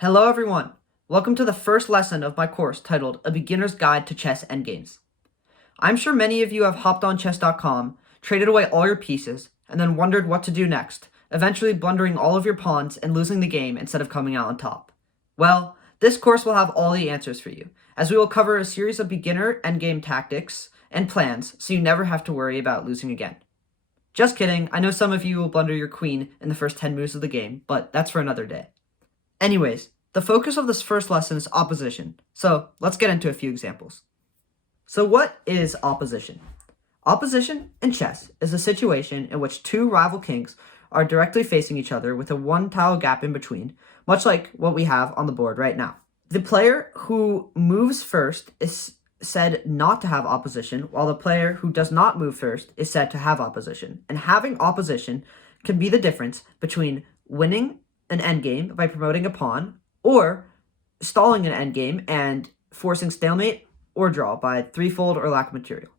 Hello everyone! Welcome to the first lesson of my course titled A Beginner's Guide to Chess Endgames. I'm sure many of you have hopped on chess.com, traded away all your pieces, and then wondered what to do next, eventually blundering all of your pawns and losing the game instead of coming out on top. Well, this course will have all the answers for you, as we will cover a series of beginner endgame tactics and plans so you never have to worry about losing again. Just kidding, I know some of you will blunder your queen in the first 10 moves of the game, but that's for another day. Anyways, the focus of this first lesson is opposition, so let's get into a few examples. So what is opposition? Opposition in chess is a situation in which two rival kings are directly facing each other with a one-tile gap in between, much like what we have on the board right now. The player who moves first is said not to have opposition, while the player who does not move first is said to have opposition. And having opposition can be the difference between winning an endgame by promoting a pawn, or stalling an endgame and forcing stalemate or draw by threefold or lack of material.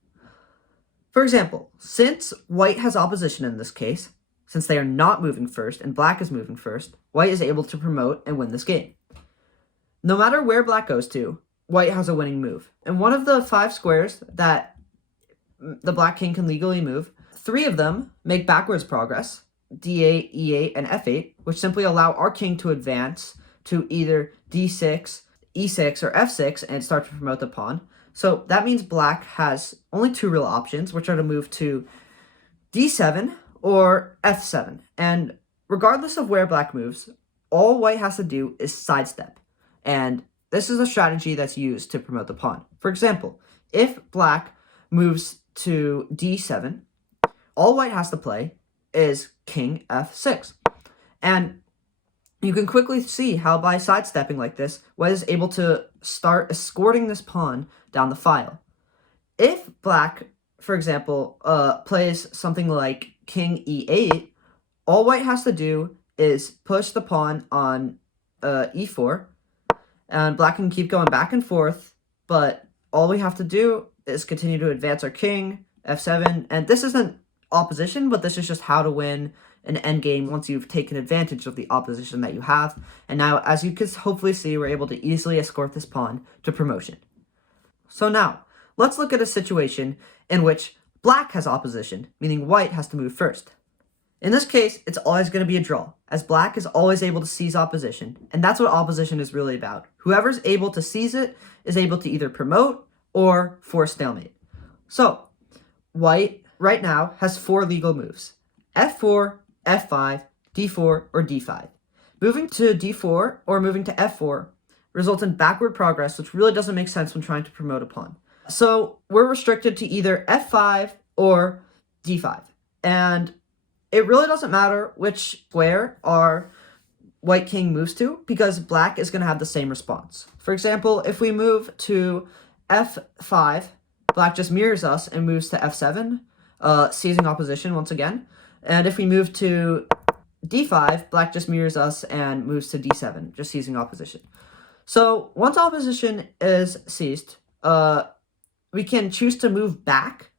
For example, since white has opposition in this case, since they are not moving first and black is moving first, white is able to promote and win this game. No matter where black goes to, white has a winning move. And one of the 5 squares that the black king can legally move, 3 of them make backwards progress, d8, e8, and f8, which simply allow our king to advance to either d6, e6, or f6 and start to promote the pawn. So that means black has only 2 real options, which are to move to d7 or f7. And regardless of where black moves, all white has to do is sidestep. And this is a strategy that's used to promote the pawn. For example, if black moves to d7, all white has to play is king f6. And you can quickly see how by sidestepping like this, white is able to start escorting this pawn down the file. If black, for example, plays something like king e8, all white has to do is push the pawn on e4, and black can keep going back and forth, but all we have to do is continue to advance our king, f7, and this isn't opposition, but this is just how to win an endgame once you've taken advantage of the opposition that you have. And now, as you can hopefully see, we're able to easily escort this pawn to promotion. So now, let's look at a situation in which black has opposition, meaning white has to move first. In this case, it's always going to be a draw, as black is always able to seize opposition, and that's what opposition is really about. Whoever's able to seize it is able to either promote or force stalemate. So, white right now has 4 legal moves: f4, f5, d4, or d5. Moving to d4 or moving to f4 results in backward progress, which really doesn't make sense when trying to promote a pawn. So we're restricted to either f5 or d5. And it really doesn't matter which square our white king moves to, because black is going to have the same response. For example, if we move to f5, black just mirrors us and moves to f7, seizing opposition once again. And if we move to d5, black just mirrors us and moves to d7, just seizing opposition. So once opposition is seized, we can choose to move back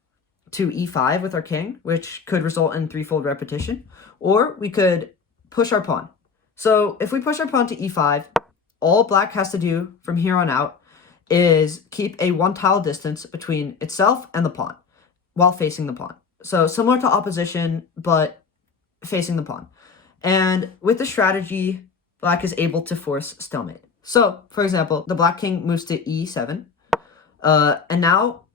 to e5 with our king, which could result in threefold repetition, or we could push our pawn. So if we push our pawn to e5, all black has to do from here on out is keep a 1-tile distance between itself and the pawn while facing the pawn. So similar to opposition, but facing the pawn. And with the strategy, black is able to force stalemate. So, for example, the black king moves to e7, and now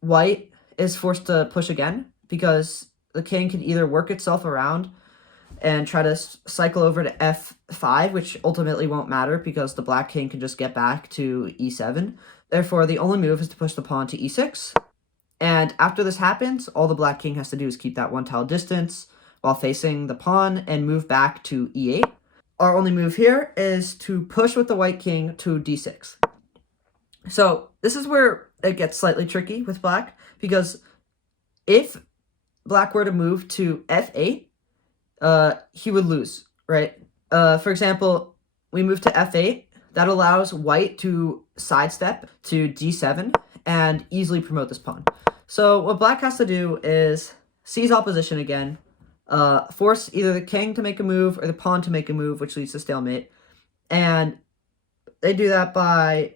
white is forced to push again, because the king can either work itself around and try to cycle over to f5, which ultimately won't matter because the black king can just get back to e7. Therefore, the only move is to push the pawn to e6. And after this happens, all the black king has to do is keep that 1-tile distance while facing the pawn and move back to e8. Our only move here is to push with the white king to d6. So this is where it gets slightly tricky with black, because if black were to move to f8, he would lose, right? For example, we move to f8. That allows white to sidestep to d7 and easily promote this pawn. So what black has to do is seize opposition again, force either the king to make a move or the pawn to make a move, which leads to stalemate, And they do that by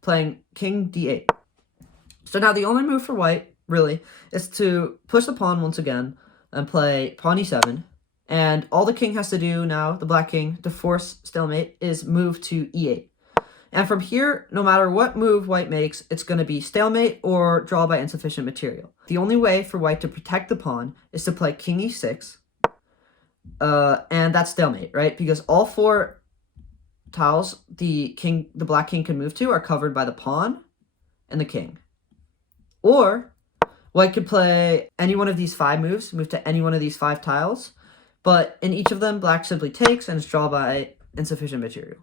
playing king d8. So now the only move for white, really, is to push the pawn once again and play pawn e7. And all the king has to do now, the black king, to force stalemate, is move to e8. And from here, no matter what move white makes, it's going to be stalemate or draw by insufficient material. The only way for white to protect the pawn is to play king e6, and that's stalemate, right? Because all 4 tiles the black king can move to are covered by the pawn and the king. Or white could play any one of these 5 moves, move to any one of these 5 tiles, but in each of them, black simply takes and is drawn by insufficient material.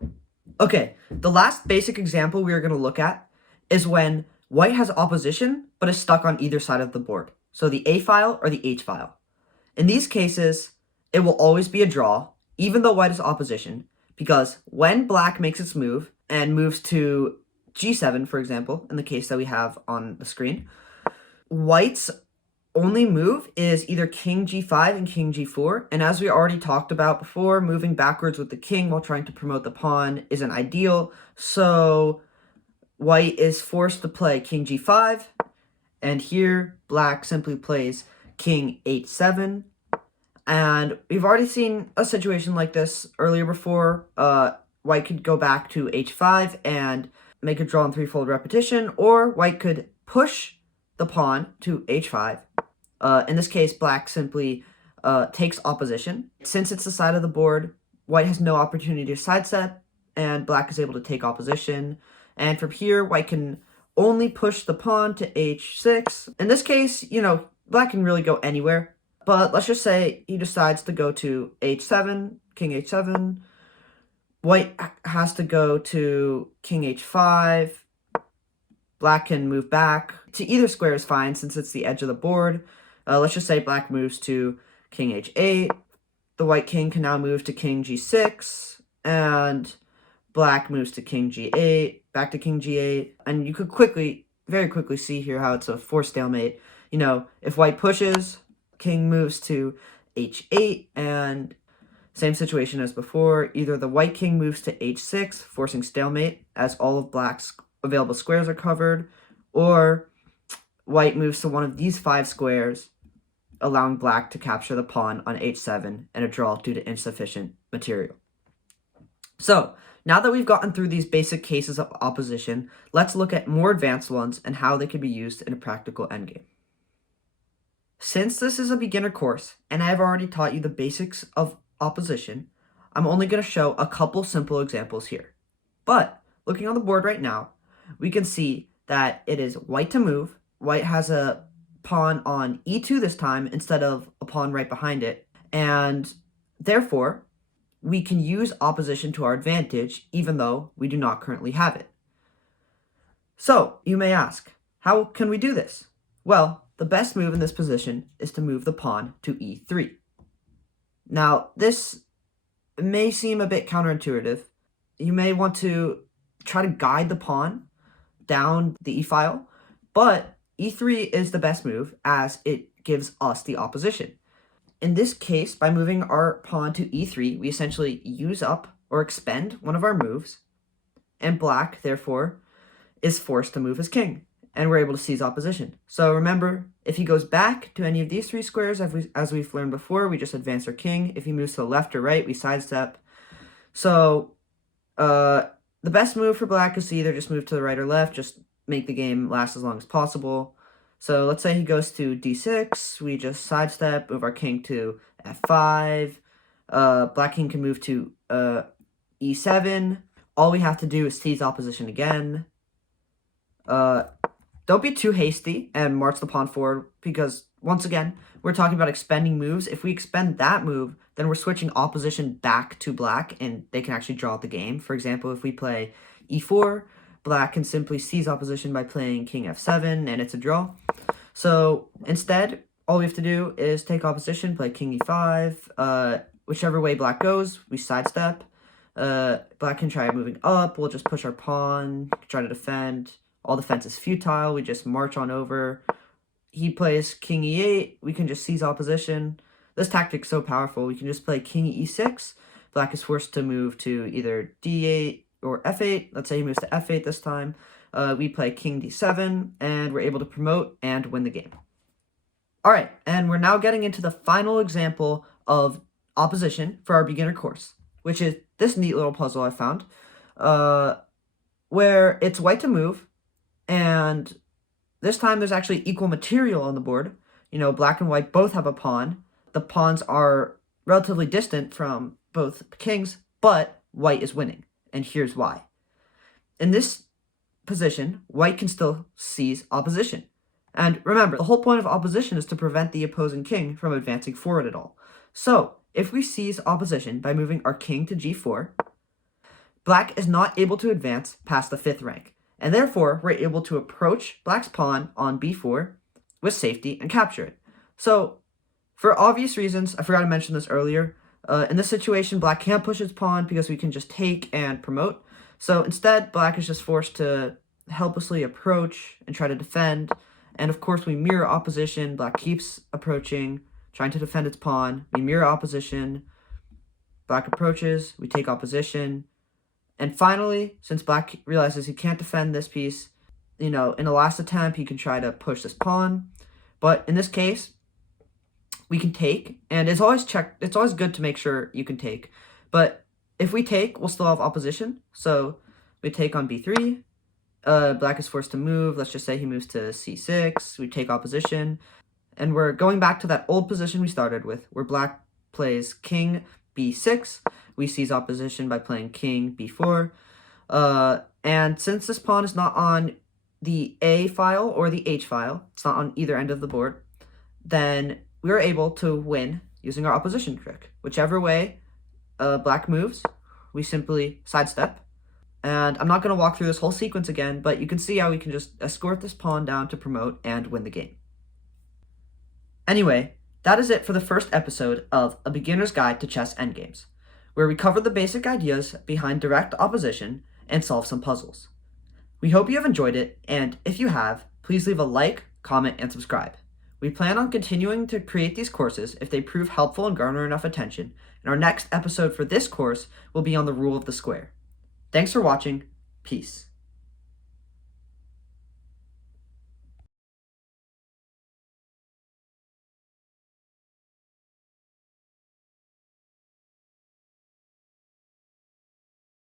Okay, the last basic example we are going to look at is when white has opposition but is stuck on either side of the board. So the A file or the H file. In these cases, it will always be a draw, even though white has opposition, because when black makes its move and moves to G7, for example, in the case that we have on the screen, white's only move is either king G5 and king G4, and as we already talked about before, moving backwards with the king while trying to promote the pawn isn't ideal, so white is forced to play king G5, and here black simply plays king H7, and we've already seen a situation like this earlier before. White could go back to H5 and make a draw in threefold repetition, or white could push the pawn to H5. In this case, black simply takes opposition. Since it's the side of the board, white has no opportunity to sidestep, and black is able to take opposition. And from here, white can only push the pawn to H6. In this case, black can really go anywhere. But let's just say he decides to go to H7, king H7. White has to go to king H5. Black can move back. To either square is fine since it's the edge of the board. Let's just say black moves to king H8. The white king can now move to king G6. And black moves to king G8. Back to king G8. And you could very quickly see here how it's a forced stalemate. If white pushes, king moves to H8. And same situation as before. Either the white king moves to H6, forcing stalemate, as all of black's available squares are covered, or white moves to one of these 5 squares, allowing black to capture the pawn on H7 and a draw due to insufficient material. So, now that we've gotten through these basic cases of opposition, let's look at more advanced ones and how they can be used in a practical endgame. Since this is a beginner course, and I have already taught you the basics of opposition, I'm only going to show a couple simple examples here. But, looking on the board right now, we can see that it is white to move. White has a pawn on E2 this time instead of a pawn right behind it. And therefore, we can use opposition to our advantage even though we do not currently have it. So, you may ask, how can we do this? Well, the best move in this position is to move the pawn to E3. Now, this may seem a bit counterintuitive. You may want to try to guide the pawn down the E file, but E3 is the best move as it gives us the opposition. In this case, by moving our pawn to E3, we essentially use up or expend one of our moves, and black, therefore, is forced to move his king, and we're able to seize opposition. So remember, if he goes back to any of these 3 squares, as we've learned before, we just advance our king. If he moves to the left or right, we sidestep. So, the best move for black is to either just move to the right or left, just make the game last as long as possible. So let's say he goes to D6, we just sidestep, move our king to F5, black king can move to E7. All we have to do is seize opposition again. Don't be too hasty and march the pawn forward because, once again, we're talking about expending moves. If we expend that move, then we're switching opposition back to black and they can actually draw out the game. For example, if we play E4, black can simply seize opposition by playing king F7 and it's a draw. So instead, all we have to do is take opposition, play king E5. Whichever way black goes, we sidestep. Black can try moving up. We'll just push our pawn, try to defend. All defense is futile. We just march on over. He plays king E8. We can just seize opposition. This tactic's so powerful. We can just play king E6. Black is forced to move to either d8 or f8. Let's say he moves to f8 this time. We play king d7, and we're able to promote and win the game. All right, and we're now getting into the final example of opposition for our beginner course, which is this neat little puzzle I found, where it's white to move, and this time there's actually equal material on the board. You know, black and white both have a pawn. The pawns are relatively distant from both kings, but white is winning, and here's why. In this position, white can still seize opposition. And remember, the whole point of opposition is to prevent the opposing king from advancing forward at all. So, if we seize opposition by moving our king to g4, black is not able to advance past the 5th rank, and therefore we're able to approach black's pawn on b4 with safety and capture it. So, for obvious reasons, I forgot to mention this earlier, in this situation, black can't push its pawn because we can just take and promote. So instead, black is just forced to helplessly approach and try to defend. And of course, we mirror opposition. Black keeps approaching, trying to defend its pawn. We mirror opposition. Black approaches. We take opposition. And finally, since black realizes he can't defend this piece, you know, in the last attempt, he can try to push this pawn. But in this case, we can take, and it's always good to make sure you can take. But if we take, we'll still have opposition. So we take on b3. Black is forced to move. Let's just say he moves to c6. We take opposition. And we're going back to that old position we started with, where black plays king b6. We seize opposition by playing king b4. And since this pawn is not on the A file or the H file, it's not on either end of the board, then we are able to win using our opposition trick. Whichever way black moves, we simply sidestep. And I'm not going to walk through this whole sequence again, but you can see how we can just escort this pawn down to promote and win the game. Anyway, that is it for the first episode of A Beginner's Guide to Chess Endgames, where we cover the basic ideas behind direct opposition and solve some puzzles. We hope you have enjoyed it, and if you have, please leave a like, comment, and subscribe. We plan on continuing to create these courses if they prove helpful and garner enough attention, and our next episode for this course will be on the rule of the square. Thanks for watching. Peace.